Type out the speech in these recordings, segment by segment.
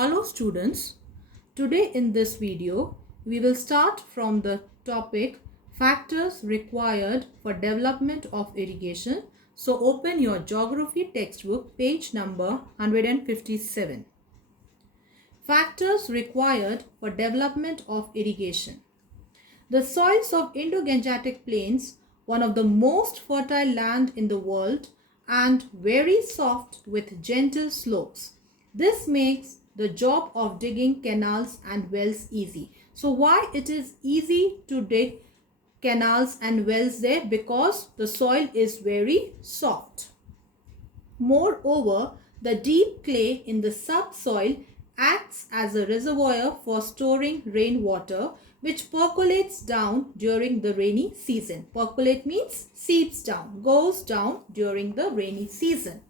Hello students, today in this video we will start from the topic factors required for development of irrigation. So open your geography textbook page number 157. Factors required for development of irrigation. The soils of Indo-Gangetic Plains, one of the most fertile land in the world and very soft with gentle slopes. This makes the job of digging canals and wells easy. So why it is easy to dig canals and wells there? Because the soil is very soft. Moreover, the deep clay in the subsoil acts as a reservoir for storing rainwater which percolates down during the rainy season. Percolate means seeps down, goes down during the rainy season.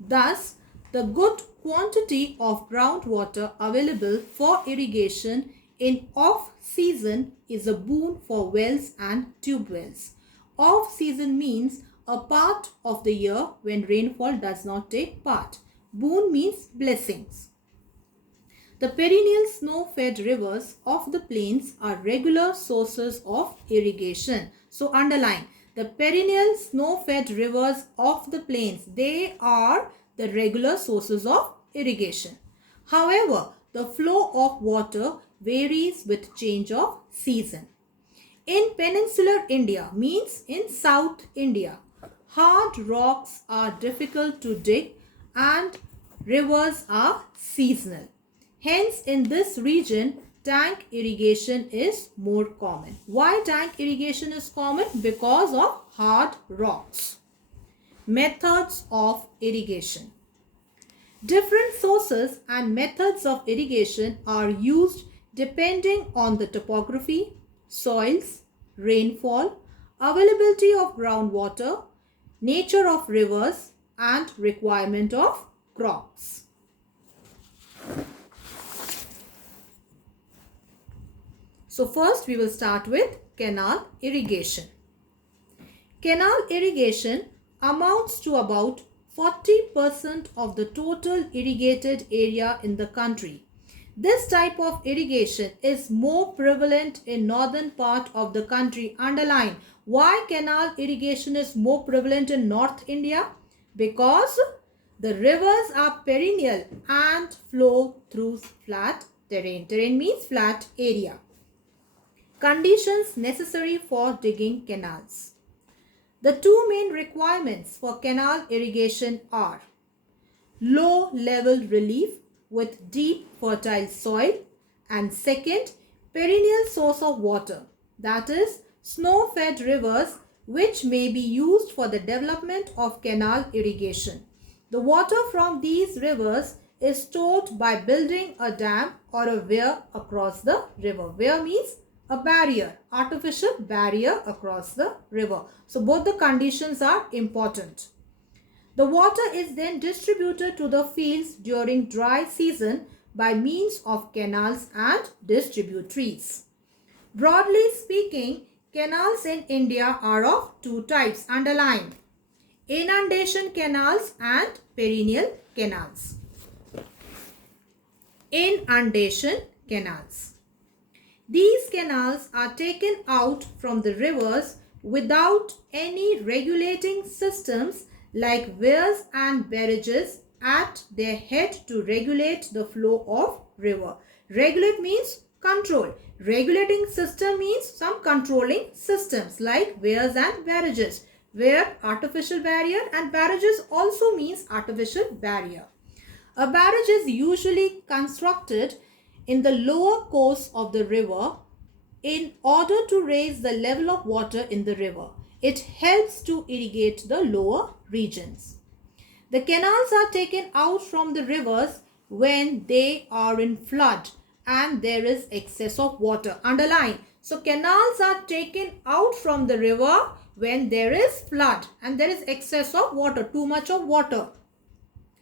Thus, the good quantity of groundwater available for irrigation in off-season is a boon for wells and tube wells. Off-season means a part of the year when rainfall does not take part. Boon means blessings. The perennial snow-fed rivers of the plains are regular sources of irrigation. So underline, the perennial snow-fed rivers of the plains, they are the regular sources of irrigation. However, the flow of water varies with change of season. In peninsular India, means in South India, hard rocks are difficult to dig and rivers are seasonal. Hence, in this region, tank irrigation is more common. Why tank irrigation is common? Because of hard rocks. Methods of irrigation. Different sources and methods of irrigation are used depending on the topography, soils, rainfall, availability of groundwater, nature of rivers, and requirement of crops. So first we will start with canal irrigation. Canal irrigation amounts to about 40% of the total irrigated area in the country. This type of irrigation is more prevalent in northern part of the country. Underline, why canal irrigation is more prevalent in North India? Because the rivers are perennial and flow through flat terrain. Terrain means flat area. Conditions necessary for digging canals. The two main requirements for canal irrigation are low level relief with deep fertile soil, and second, perennial source of water, that is snow-fed rivers which may be used for the development of canal irrigation. The water from these rivers is stored by building a dam or a weir across the river. Weir means a barrier, artificial barrier across the river. So both the conditions are important. The water is then distributed to the fields during dry season by means of canals and distributaries. Broadly speaking, canals in India are of two types. Underline, inundation canals and perennial canals. Inundation canals. These canals are taken out from the rivers without any regulating systems like weirs and barrages at their head to regulate the flow of river. Regulate means control. Regulating system means some controlling systems like weirs and barrages. Weir, artificial barrier, and barrages also means artificial barrier. A barrage is usually constructed in the lower course of the river in order to raise the level of water in the river. It helps to irrigate the lower regions. The canals are taken out from the rivers when they are in flood and there is excess of water. Underline. So canals are taken out from the river when there is flood and there is excess of water, too much of water.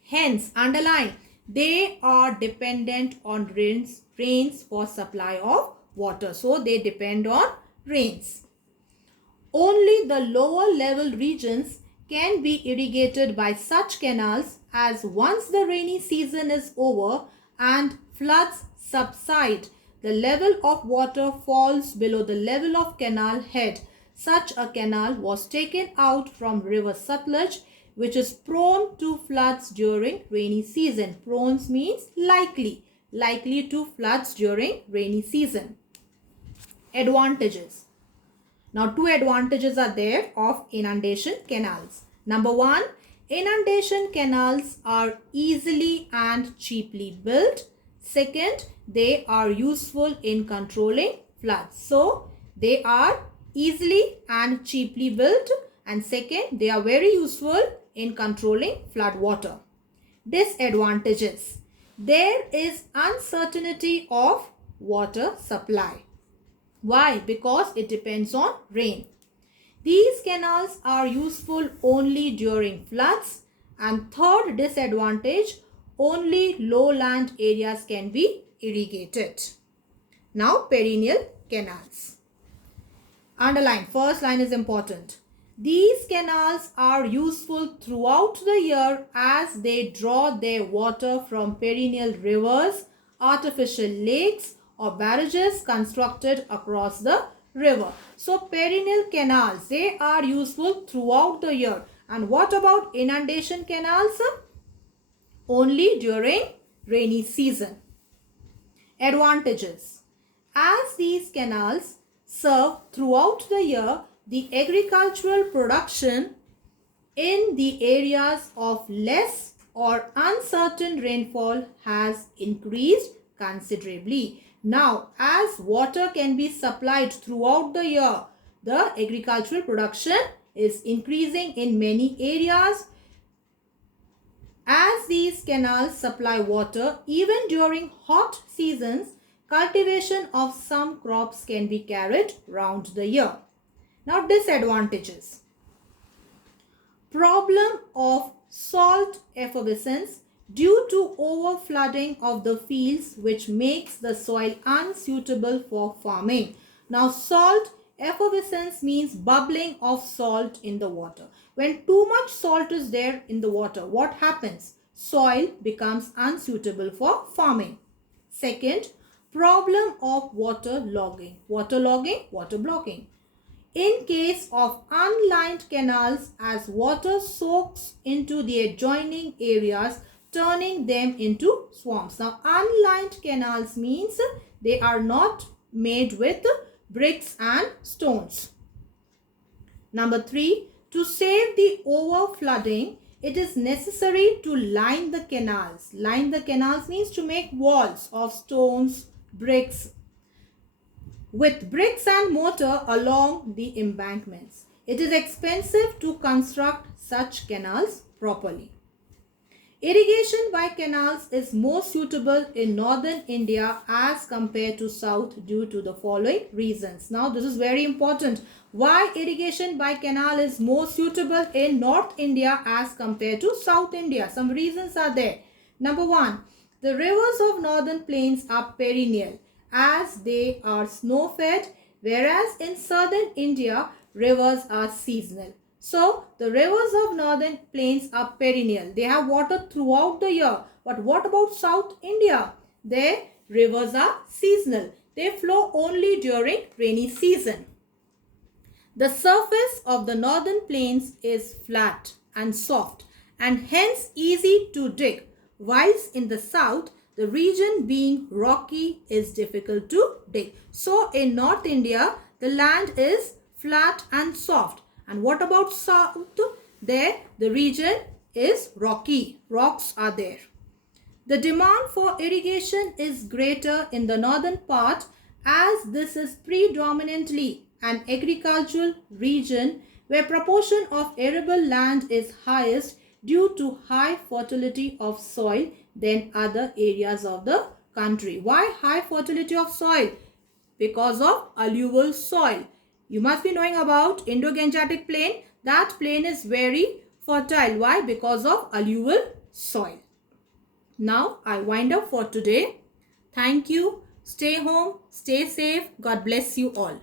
Hence, underline, they are dependent on rains for supply of water. So they depend on rains. Only the lower level regions can be irrigated by such canals as once the rainy season is over and floods subside, the level of water falls below the level of canal head. Such a canal was taken out from river Sutlej, which is prone to floods during rainy season. Prone means likely to floods during rainy season. Advantages. Now, two advantages are there of inundation canals. Number one, inundation canals are easily and cheaply built. Second, they are useful in controlling floods. So, they are easily and cheaply built, and second, they are very useful in controlling flood water. Disadvantages. There is uncertainty of water supply. Why? Because it depends on rain. These canals are useful only during floods. And third disadvantage, only lowland areas can be irrigated. Now, perennial canals. Underline, first line is important. These canals are useful throughout the year as they draw their water from perennial rivers, artificial lakes, or barrages constructed across the river. So, perennial canals, they are useful throughout the year. And what about inundation canals? Only during rainy season. Advantages. As these canals serve throughout the year, the agricultural production in the areas of less or uncertain rainfall has increased considerably. Now, as water can be supplied throughout the year, the agricultural production is increasing in many areas. As these canals supply water, even during hot seasons, cultivation of some crops can be carried round the year. Now, disadvantages. Problem of salt effervescence due to overflooding of the fields, which makes the soil unsuitable for farming. Now, salt effervescence means bubbling of salt in the water. When too much salt is there in the water, what happens? Soil becomes unsuitable for farming. Second, problem of water logging. Water logging, water blocking. In case of unlined canals, as water soaks into the adjoining areas, turning them into swamps. Now, unlined canals means they are not made with bricks and stones. Number 3, to save the overflooding, it is necessary to line the canals. Line the canals means to make walls of stones, bricks, with bricks and mortar along the embankments. It is expensive to construct such canals properly. Irrigation by canals is more suitable in northern India as compared to south due to the following reasons. Now, this is very important. Why irrigation by canal is more suitable in North India as compared to South India? Some reasons are there. Number 1, the rivers of northern plains are perennial as they are snow-fed, whereas in southern India, rivers are seasonal. So, the rivers of northern plains are perennial. They have water throughout the year. But what about South India? Their rivers are seasonal. They flow only during rainy season. The surface of the northern plains is flat and soft and hence easy to dig, whilst in the south, the region being rocky is difficult to dig. So, in North India, the land is flat and soft. And what about south? There, the region is rocky. Rocks are there. The demand for irrigation is greater in the northern part as this is predominantly an agricultural region where proportion of arable land is highest due to high fertility of soil than other areas of the country. Why high fertility of soil? Because of alluvial soil. You must be knowing about Indo-Gangetic plain. That plain is very fertile. Why? Because of alluvial soil. Now, I wind up for today. Thank you. Stay home. Stay safe. God bless you all.